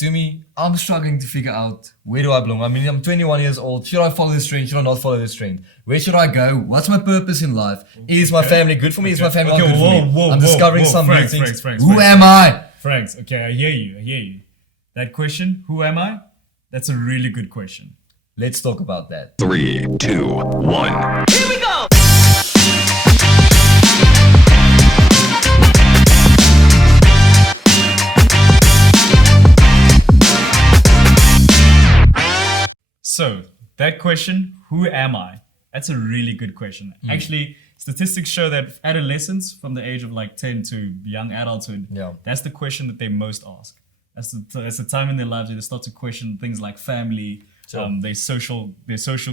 To me, I'm struggling to figure out where do I belong. I mean, I'm 21 years old. Should I follow this trend? Should I not follow this trend? Where should I go? What's my purpose in life? Is my family good for me? Is my family not good for me? I'm discovering some new things. Who am I? Franks, okay, I hear you. That question, who am I? That's a really good question. Let's talk about that. 3, 2, 1. Here we go! So, that question, who am I? That's a really good question. Actually, statistics show that adolescents from the age of like 10 to young adulthood, that's the question that they most ask. That's the time in their lives where they start to question things like family, their social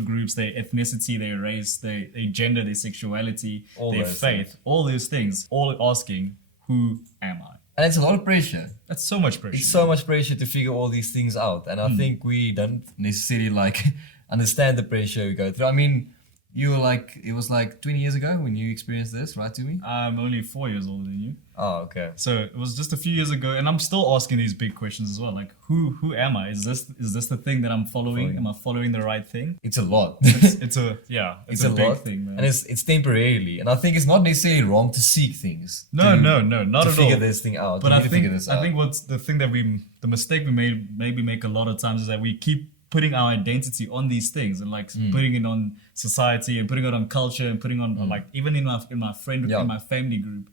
groups, their ethnicity, their race, their gender, their sexuality, their faith, all those things, all asking, who am I? And it's a lot of pressure. That's so much pressure. It's so much pressure to figure all these things out. And I think we don't necessarily like understand the pressure we go through. I mean, it was like 20 years ago when you experienced this, right, to me? I'm only 4 years older than you. Oh, okay. So it was just a few years ago, and I'm still asking these big questions as well. Like, who am I? Is this the thing that I'm following? Am I following the right thing? It's a lot. It's a big lot thing, man. And it's temporarily. And I think it's not necessarily wrong to seek things. No, not to at all. figure this thing out. But I think what's the thing that the mistake we maybe make a lot of times is that we keep putting our identity on these things and like putting it on society and putting it on culture and putting on like even in my friend in my family group.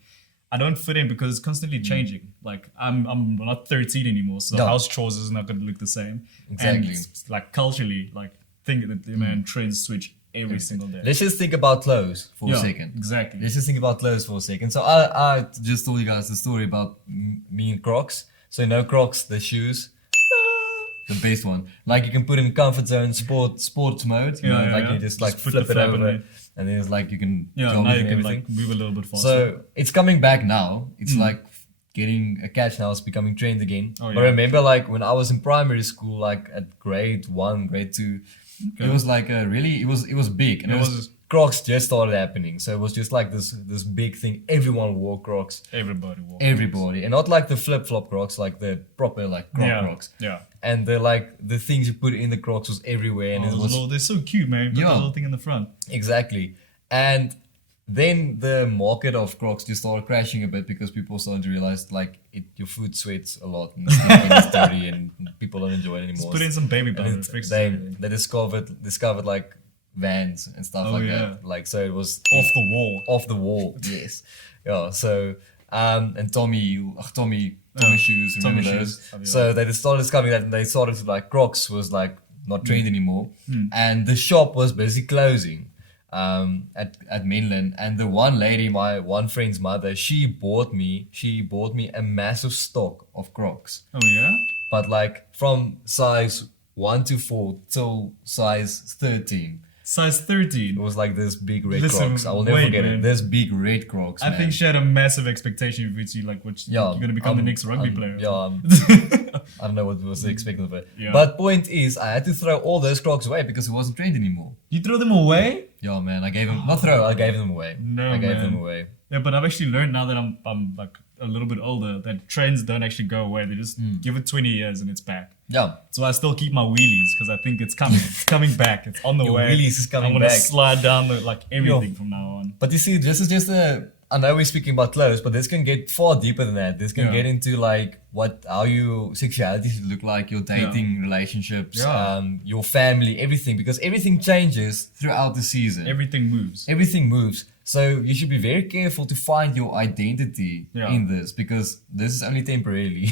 I don't fit in because it's constantly changing. Like I'm not 13 anymore, so house chores is not going to look the same. Exactly. And like culturally, like think that trends switch every single day. Let's just think about clothes for a second. Exactly. Let's just think about clothes for a second. So I just told you guys the story about me and Crocs. So Crocs, the shoes. The best one. Like you can put in comfort zone sports mode. You just like flip it over. And then it's like you can now you can like move a little bit faster. So it's coming back now. It's like getting a catch now. It's becoming trend again. Oh, yeah. But I remember like when I was in primary school, like at grade 1, grade 2, it was like it was big. And it was Crocs just started happening. So it was just like this big thing. Everyone wore Crocs. Everybody wore Crocs. And not like the flip-flop Crocs, like the proper like Crocs. Yeah. And the things you put in the Crocs was everywhere. And they're so cute, man. Got the little thing in the front. Exactly. And then the market of Crocs just started crashing a bit because people started to realize like your foot sweats a lot and it's dirty and people don't enjoy it anymore. Just put in some baby powder. They discovered like Vans and stuff that. Like so it was off the wall. Yes. Yeah. So and Tommy shoes, remember those? So they started discovering that and they started to like Crocs was like not trend anymore. And the shop was busy closing at Mainland. And the one lady, my one friend's mother, she bought me a massive stock of Crocs. Oh yeah? But like from size 1 to 4 till size 13. Size 13. It was like this big red Crocs. I will never forget it. This big red Crocs. I think she had a massive expectation with you, like you're gonna become the next rugby player. I don't know what was expecting of it. Yeah. But point is, I had to throw all those Crocs away because it wasn't trend anymore. You threw them away? Yeah, man. I gave them I gave them away. No, I gave man. them away. Yeah, but I've actually learned now that I'm like a little bit older that trends don't actually go away. They just give it 20 years and it's back. Yeah. So I still keep my wheelies because I think it's coming. It's coming back. It's on the Your way. wheelies is coming I'm back. gonna slide down everything from now on. But you see, this is just I know we're speaking about clothes, but this can get far deeper than that. This can get into like how your sexuality should look like, your dating relationships, your family, everything, because everything changes throughout the season. Everything moves. Everything moves. So you should be very careful to find your identity in this because this is only temporarily.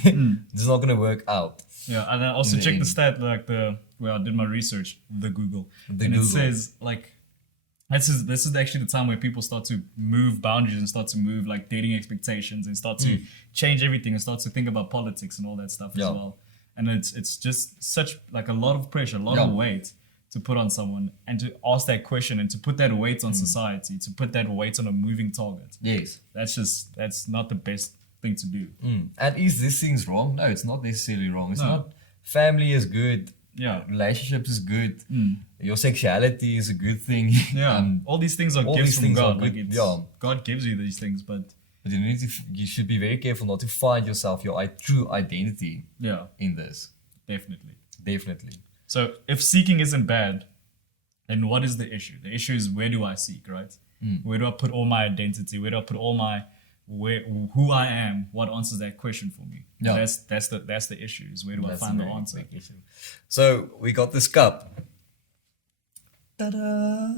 This is not going to work out. Yeah, and I also checked the stat, like I did my research, Google. It says like, this is actually the time where people start to move boundaries and start to move like dating expectations and start to change everything and start to think about politics and all that stuff as well. And it's just such like a lot of pressure, a lot of weight to put on someone and to ask that question and to put that weight on society, to put that weight on a moving target. Yes. That's not the best thing to do. And is this thing's wrong? No, it's not necessarily wrong. It's not. Family is good. Yeah. Relationships is good. Your sexuality is a good thing. Yeah. All these things are gifts from God. Good. God gives you these things, but But you should be very careful not to find yourself your true identity in this. Definitely. So if seeking isn't bad, then what is the issue? The issue is, where do I seek, right? Where do I put all my identity? Where do I put all my who I am? What answers that question for me? Yeah. That's the issue. Is where do I find the answer? So we got this cup. Ta-da!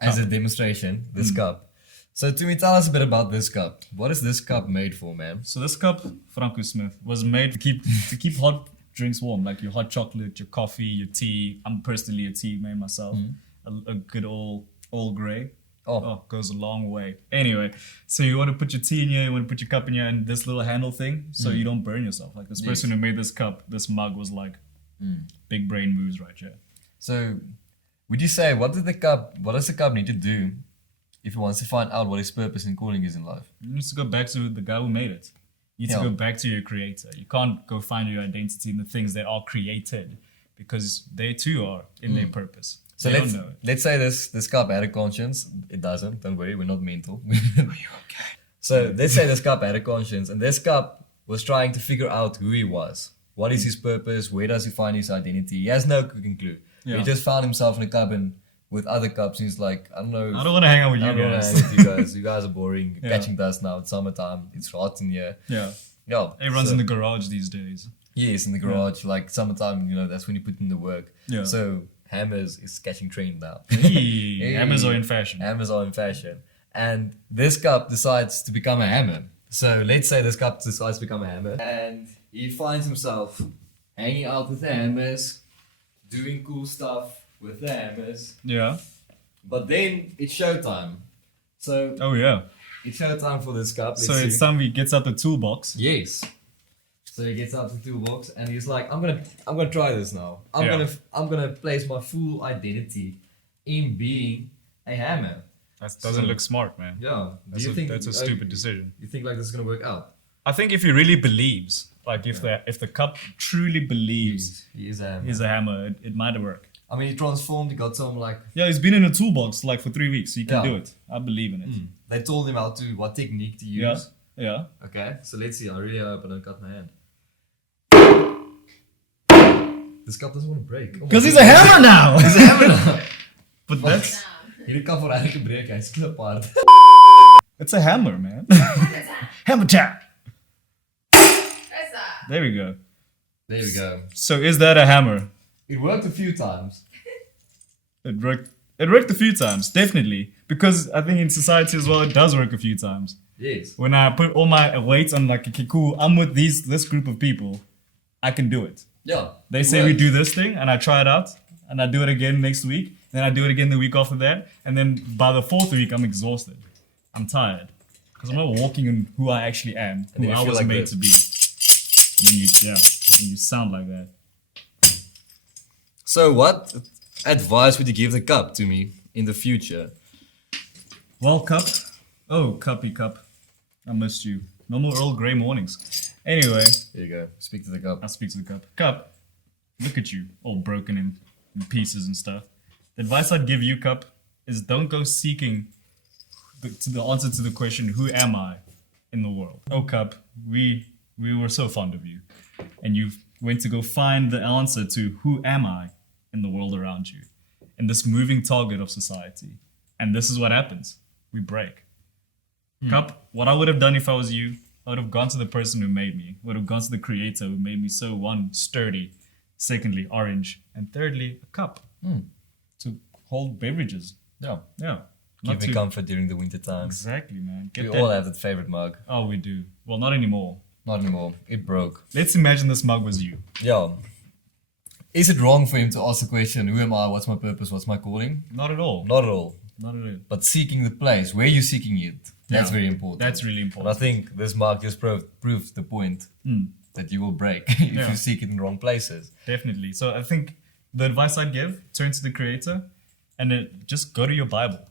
As a demonstration, this cup. So Tumi, tell us a bit about this cup. What is this cup made for, man? So this cup, Franco Smith, was made to keep hot drinks warm, like your hot chocolate, your coffee, your tea. I'm personally a tea man myself. A good old grey. Oh, goes a long way. Anyway, so you want to put your tea in here, you want to put your cup in here, and this little handle thing, so you don't burn yourself. Like this person who made this cup, this mug was like, big brain moves right here. So, would you say what does the cup need to do if he wants to find out what his purpose and calling is in life? You need to go back to the guy who made it. You need to go back to your creator. You can't go find your identity in the things that are created, because they too are in their purpose. So let's say this cup had a conscience. It doesn't. Don't worry, we're not mental. Are you okay? So let's say this cup had a conscience, and this cup was trying to figure out who he was. What is his purpose? Where does he find his identity? He has no cooking clue. Yeah. He just found himself in a cabin with other cups, and he's like, I don't know. I don't want to hang out with you guys. I don't want to hang out with you guys. You guys are boring. You're catching dust now. It's summertime. It's hot in here. Yeah. Everyone's in the garage these days. Yes, in the garage. Like summertime, that's when you put in the work. Yeah. So hammers is catching trend now. Hammers are in fashion. Hammers are in fashion. And this cup decides to become a hammer. So let's say this cup decides to become a hammer. And he finds himself hanging out with the hammers, doing cool stuff with the hammers. Yeah. But then it's showtime. So it's showtime for this cup. It's time he gets out the toolbox. Yes. So he gets out the toolbox and he's like, I'm gonna try this now. I'm gonna place my full identity in being a hammer. That doesn't look smart, man. Yeah. That's a stupid decision. You think like this is gonna work out? I think if he really believes, like if the cup truly believes he's a hammer, it might work. I mean, he transformed. He got some like. Yeah, he's been in a toolbox like for 3 weeks. So he can do it. I believe in it. They told him what technique to use. Yeah. Okay, so let's see. I really hope I don't cut my hand. This cup doesn't want to break. Because he's a hammer now. He's a hammer now. But that's. Hierdie kan voor eigenlijk breek. Hij is apart. It's a hammer, man. Hammer tap. There we go. There we go. So is that a hammer? It worked a few times. It worked a few times, definitely. Because I think in society as well, it does work a few times. Yes. When I put all my weight on, like, okay, cool, I'm with this group of people, I can do it. Yeah. They say we do this thing, and I try it out, and I do it again next week, then I do it again the week after that, and then by the 4th week, I'm exhausted. I'm tired. Because I'm not walking in who I actually am, who I was made to be. Then you sound like that. So what advice would you give the cup to me in the future? Well, cup. Oh, cuppy cup. I missed you. No more Earl Grey mornings. Anyway. There you go. Speak to the cup. I speak to the cup. Cup, look at you, all broken in pieces and stuff. The advice I'd give you, Cup, is don't go seeking the answer to the question, who am I in the world? Oh, Cup, we were so fond of you. And you went to go find the answer to who am I in the world around you, in this moving target of society. And this is what happens. We break. Cup, what I would have done if I was you, I would have gone to the person who made me. I would have gone to the creator who made me so, one, sturdy, secondly, orange, and thirdly, a cup to hold beverages. Yeah. Give me comfort during the winter time. Exactly, man. We all have that favorite mug. Oh, we do. Well, not anymore. Not anymore. It broke. Let's imagine this mug was you. Yeah. Is it wrong for him to ask the question, who am I, what's my purpose, what's my calling? Not at all. Not at all. Not at all. But seeking the place, where you're seeking it, that's very important. That's really important. And I think this mug just proves the point that you will break if you seek it in wrong places. Definitely. So I think the advice I'd give, turn to the creator and just go to your Bible.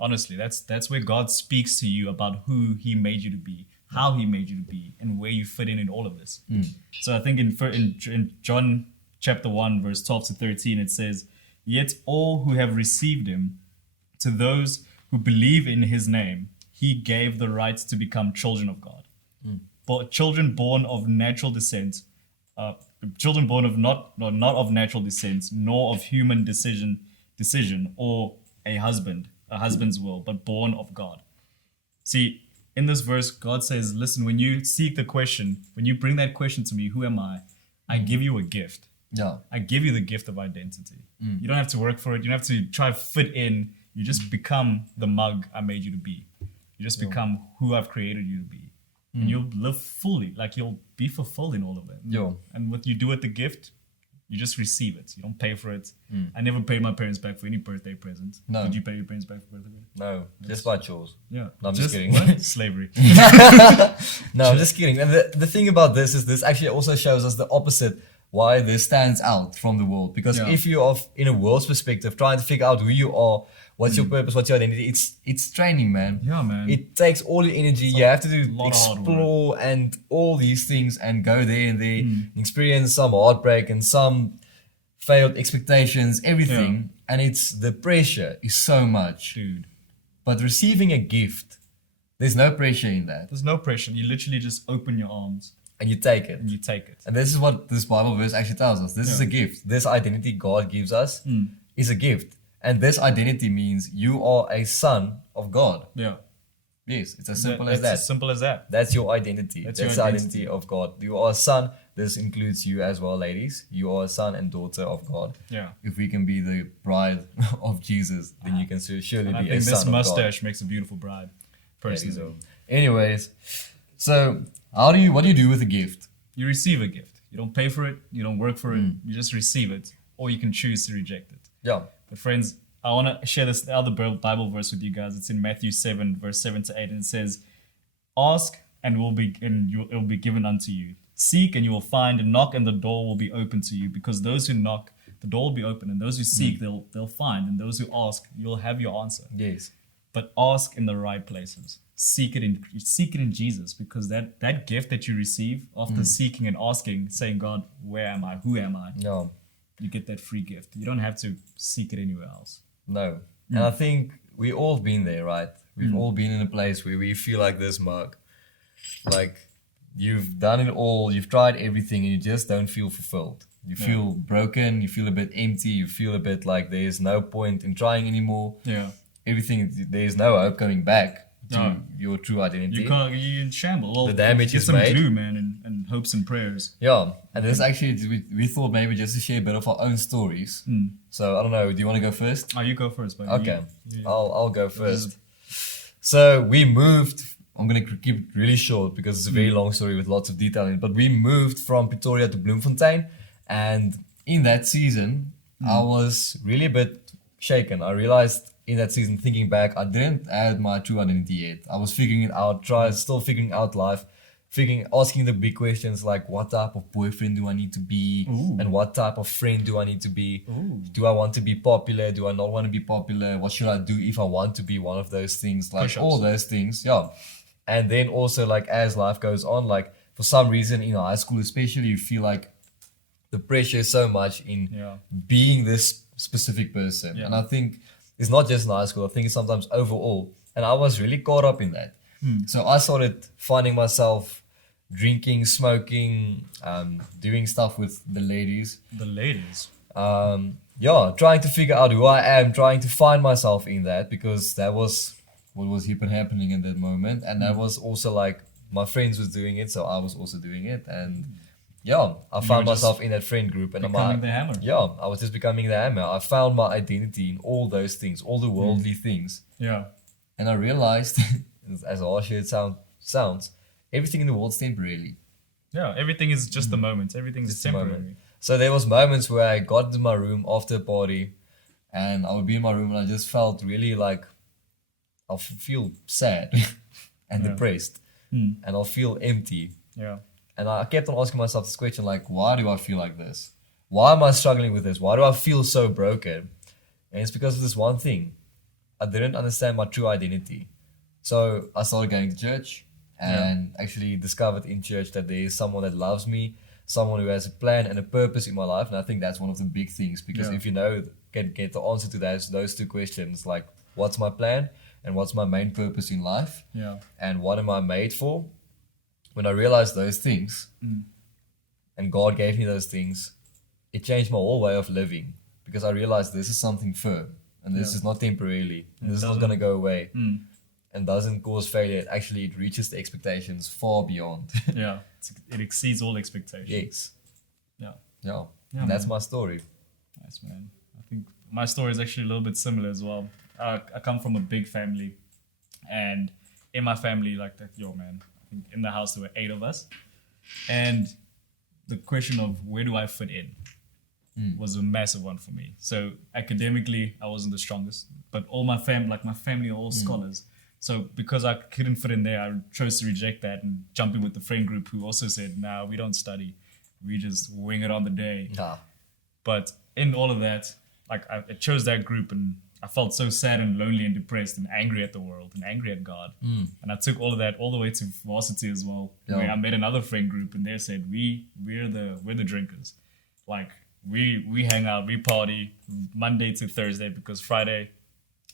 Honestly, that's where God speaks to you about who he made you to be, how he made you to be, and where you fit in all of this. So I think in John chapter 1, verse 12 to 13, it says, "Yet all who have received him, to those who believe in his name, he gave the right to become children of God. But children born of natural descent, children born of not of natural descent, nor of human decision or a husband's will, but born of God. See, in this verse, God says, listen, when you seek the question, when you bring that question to me, who am I give you a gift. Yeah. I give you the gift of identity. You don't have to work for it. You don't have to try to fit in. You just become the mug I made you to be. You just become who I've created you to be. And you'll live fully, like you'll be fulfilled in all of it. And what you do with the gift, you just receive it. You don't pay for it. I never paid my parents back for any birthday present. No. Did you pay your parents back for birthday? No, just by chores. Yeah. No, I'm just kidding. What? Slavery. No, I'm just kidding. And the thing about this is this actually also shows us the opposite why this stands out from the world. Because if you are in a world's perspective trying to figure out who you are, what's your purpose, what's your identity, it's training, man. Yeah, man. It takes all your energy. You have to do explore and all these things and go there and there, experience some heartbreak and some failed expectations, everything. And it's the pressure is so much. Dude. But receiving a gift, there's no pressure in that. There's no pressure. You literally just open your arms. And you take it. And you take it. And this is what this Bible verse actually tells us. This is a gift. This identity God gives us is a gift. And this identity means you are a son of God. Yeah. Yes, it's as simple as that. It's as simple as that. That's your identity. That's the identity of God. You are a son. This includes you as well, ladies. You are a son and daughter of God. Yeah. If we can be the bride of Jesus, then you can surely be a son of God. I think this mustache makes a beautiful bride. Personally. Anyways, so what do you do with a gift? You receive a gift. You don't pay for it. You don't work for it. You just receive it. Or you can choose to reject it. Yeah. But friends, I want to share this other Bible verse with you guys. It's in Matthew 7, verse 7 to 8. And it says, ask and it will be given unto you. Seek and you will find, and knock and the door will be open to you. Because those who knock, the door will be open. And those who seek, they'll find. And those who ask, you'll have your answer. Yes. But ask in the right places. Seek it in Jesus, because that gift that you receive after seeking and asking, saying, God, where am I? Who am I? No. You get that free gift. You don't have to seek it anywhere else. No. And I think we all been there, right? We've all been in a place where we feel like this mug. Like you've done it all, you've tried everything, and you just don't feel fulfilled. You feel broken, you feel a bit empty, you feel a bit like there's no point in trying anymore. Yeah. Everything, there's no hope coming back to your true identity. You're in shambles. Well, the damage get is some made. glue, man, and hopes and prayers. Yeah, and this actually, we thought maybe just to share a bit of our own stories. So I don't know, do you want to go first? Oh, you go first, buddy. Okay, I'll go first. So we moved, I'm going to keep it really short because it's a very long story with lots of detail in it, but we moved from Pretoria to Bloemfontein, and in that season, I was really a bit shaken. I realized in that season, thinking back, I didn't have my true identity yet. I was figuring it out, still figuring out life, asking the big questions like, what type of boyfriend do I need to be? And what type of friend do I need to be? Do I want to be popular? Do I not want to be popular? What should I do if I want to be one of those things? Like Push-ups. all those things, yeah. And then also like as life goes on, like for some reason in high school especially, you feel like the pressure is so much in being this specific person. And I think it's not just in high school, I think it's sometimes overall. And I was really caught up in that. So I started finding myself drinking, smoking, doing stuff with the ladies. The ladies. Trying to figure out who I am, trying to find myself in that, because that was what was happening in that moment. And that was also like my friends was doing it, so I was also doing it. And I found myself in that friend group, and becoming the hammer. I was just becoming the hammer. I found my identity in all those things, all the worldly things. Yeah. And I realized, as harsh as it sounds, everything in the world's temporarily. Yeah, everything is just the moment. Everything's just temporary. So there was moments where I got into my room after a party, and I would be in my room, and I just felt really like I'll feel sad and depressed, and I'll feel empty. Yeah. And I kept on asking myself this question, like, why do I feel like this? Why am I struggling with this? Why do I feel so broken? And it's because of this one thing. I didn't understand my true identity. So I started going to church and actually discovered in church that there is someone that loves me, someone who has a plan and a purpose in my life. And I think that's one of the big things, because if you get the answer to those two questions, like, what's my plan? and what's my main purpose in life, and what am I made for. When I realized those things, and God gave me those things, it changed my whole way of living, because I realized this is something firm, and this is not temporarily, and this is not going to go away, and doesn't cause failure. It reaches the expectations far beyond. It exceeds all expectations. Yes. Yeah, And that's my story. Nice, man. I think my story is actually a little bit similar as well. I come from a big family, and in my family, like that, man, I think in the house there were 8 of us, and the question of where do I fit in was a massive one for me. So academically, I wasn't the strongest, but all my family are all scholars. So because I couldn't fit in there, I chose to reject that and jump in with the friend group who also said, "Nah, we don't study. We just wing it on the day." But in all of that, like I chose that group, and I felt so sad and lonely and depressed and angry at the world and angry at God. And I took all of that all the way to varsity as well, where I met another friend group, and they said, we're the drinkers. Like we hang out, we party Monday to Thursday, because Friday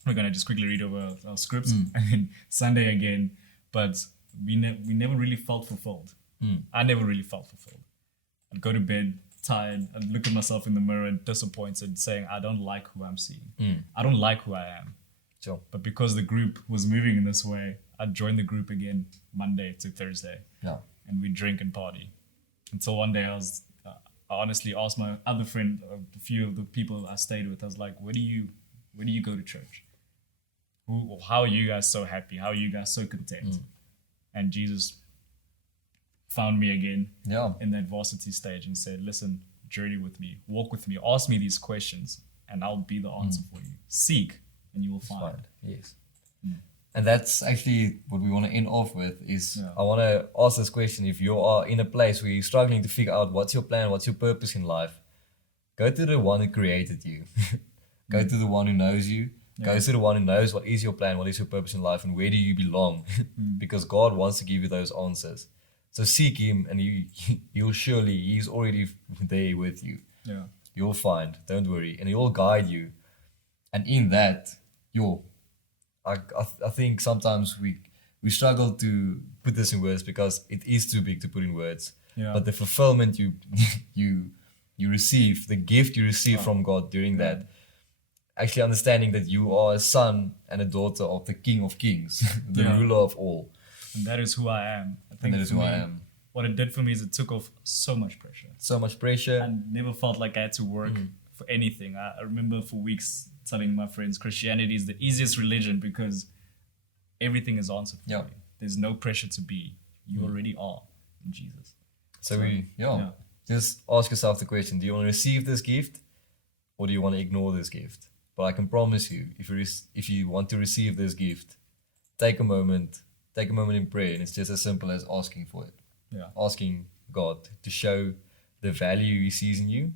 we're gonna just quickly read over our scripts, and then Sunday again. But we never really felt fulfilled. I never really felt fulfilled. I'd go to bed tired and look at myself in the mirror and disappointed, saying, I don't like who I'm seeing. I don't like who I am. Sure. But because the group was moving in this way, I'd join the group again Monday to Thursday. And we'd drink and party. Until one day I honestly asked my other friend, a few of the people I stayed with, I was like, where do you go to church? How are you guys so happy? How are you guys so content? And Jesus found me again in that varsity stage and said, listen, journey with me, walk with me, ask me these questions, and I'll be the answer for you. Seek, and you will find. Yes. And that's actually what we want to end off with is I want to ask this question. If you are in a place where you're struggling to figure out what's your plan, what's your purpose in life, go to the one who created you. Go to the one who knows you. Go to the one who knows what is your plan, what is your purpose in life, and where do you belong. Because God wants to give you those answers. So seek him, and he's already there with you. You'll find, don't worry, and he'll guide you. And in that, I think sometimes we struggle to put this in words because it is too big to put in words. But the fulfillment you receive, the gift you receive from God during that, actually understanding that you are a son and a daughter of the King of Kings, the ruler of all. And that is who I am. I think and that is who I am. What it did for me is it took off so much pressure. So much pressure. I never felt like I had to work for anything. I remember for weeks telling my friends Christianity is the easiest religion because everything is answered for you. There's no pressure to be. You already are in Jesus. So just ask yourself the question, do you want to receive this gift or do you want to ignore this gift? But I can promise you, if you want to receive this gift, take a moment in prayer, and it's just as simple as asking for it. Asking God to show the value he sees in you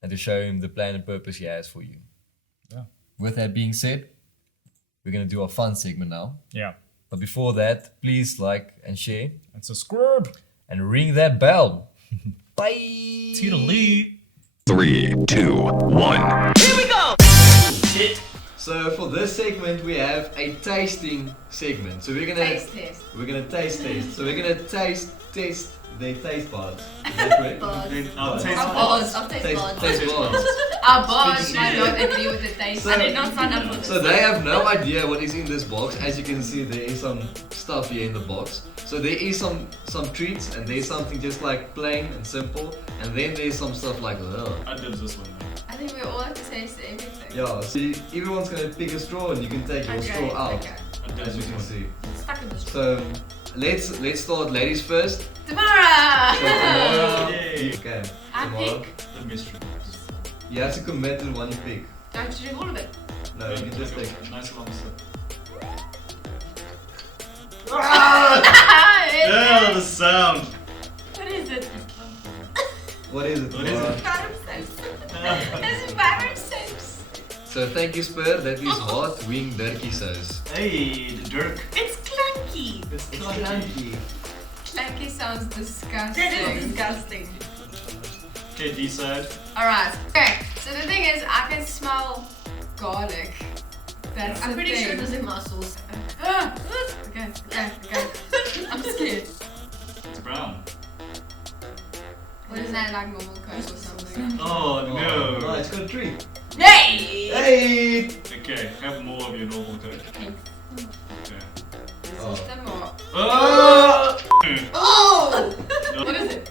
and to show him the plan and purpose he has for you. With that being said, we're going to do our fun segment now. But before that, please like and share. And subscribe. And ring that bell. Bye. Toodaloo. 3, 2, 1. Here we go. So for this segment we have a tasting segment. So we're gonna taste test. We're gonna taste test. So we're gonna test their taste buds. Is that correct? Our taste buds. Our boss might not agree with the taste. I did not sign up for this. So they have no idea what is in this box. As you can see, there is some stuff here in the box. So there is some treats, and there's something just like plain and simple, and then there's some stuff like I did this one. I think we all have to taste everything. Yeah, so everyone's gonna pick a straw, and you can take your straw out. As you can see. Stuck in the straw. So let's start ladies first. Tamara! So Tamara. Yay. Okay. I Tamara. pick. The mystery. You have to commit to one you pick. Do I have to drink all of it? No, you can just take. a nice long sip. Yeah, the sound. What is it? What is it? What is it? Bottom steps. It's bottom steps. So thank you, Spur. That is hot wing turkey sauce. Hey, the jerk. It's clunky. It's Crunchy. Clunky sounds disgusting. That is disgusting. Okay, D-side. Alright. Okay, so the thing is, I can smell garlic That's I'm the pretty sure thing. it was in my sauce. Okay. I'm scared. It's brown. What is that, like normal Coke or something? Oh no. No, it's got a tree. Yay! Hey! Okay, have more of your normal Coke. Thanks. Okay. Oh. Is this the more? Oh! Oh! What is it?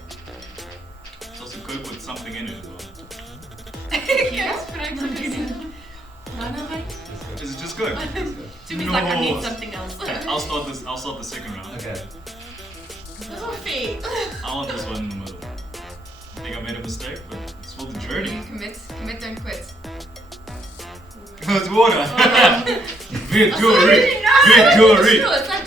It's also Coke with something in it as well. Yes, but I'm confused. Is it just Coke? To me, it's like I need something else. I'll start the second round. Okay. That's not fair. I want this one in the middle. I think I made a mistake, but it's for the journey. You commit, don't quit. It's water. Victory! It's Victory! true, it's like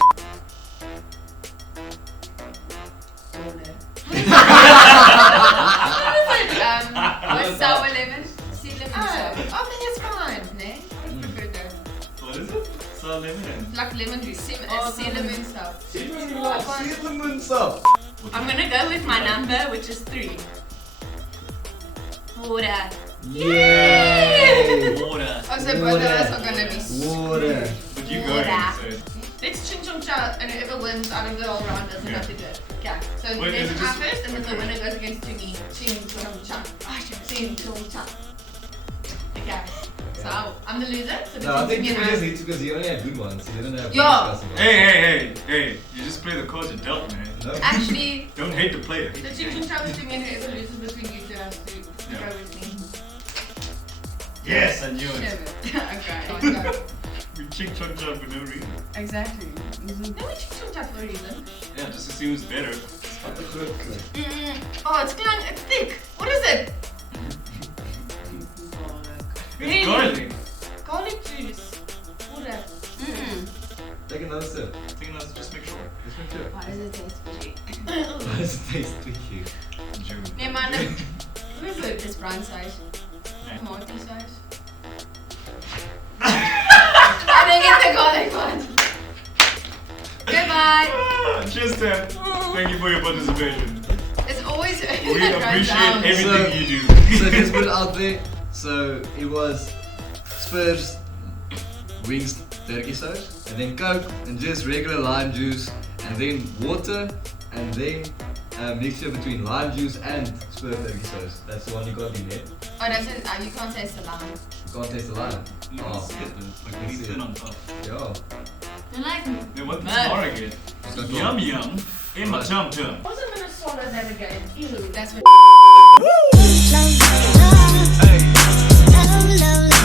With sour lemon, sea lemon sour. oh, then it's fine. Nee, I prefer that. What is it? Sour lemon and... Like lemon juice, sea lemon stuff. Cinnamon sap. I'm gonna go with my number, which is 3. Water. Yay! Water. Oh, so both of us are gonna be Water. But you go Water. ahead and say. Let's ching chong cha, and whoever wins out of the whole round doesn't have to do it. Okay, so Wait, is then it I just- first, and then the winner goes against Tumi. Ching chong cha. Ching chong cha. Okay. So I'm the loser. So No, I think between you Tumi and just hit because you only had good ones. You didn't have Yeah. discussing ones. Hey, you just play the cards you're dealt, man. No? Actually, Don't hate the player. the ching chong cha with Tumi and whoever loses between you two has to Yeah. go with me. Yes, I knew Shove it. it. Okay, go. We chick chong chong for no reason. Exactly. No, we ching chong cha for a reason. Yeah, just to see who's better. Oh, it's clang, it's thick. What is it? It's garlic. Garlic juice. Water. Take another sip. I think that's just make sure. Just make sure. Why does it taste fishy? Why does it taste tricky? June. Nee, man. What is it? It's brown size. Yeah. Tomato size. I didn't get the garlic one. Goodbye. Cheers, Sam. Thank you for your participation. It's always We it runs appreciate out. everything So- you do. So just put it out there. So it was Spurs, wings, turkey sauce, and then Coke, and just regular lime juice, and then water, and then a mixture between lime juice and Spurs turkey sauce. That's the one you got in there. Oh, that's it. You can't taste the lime. You can't taste the lime. You can see it, but like we need thin on top. Yeah. They're like, Then what does Man. Mara get? got Yum yum in my chum chum. I wasn't gonna swallow that again. Ew. That's what. Love, love, love, love, love.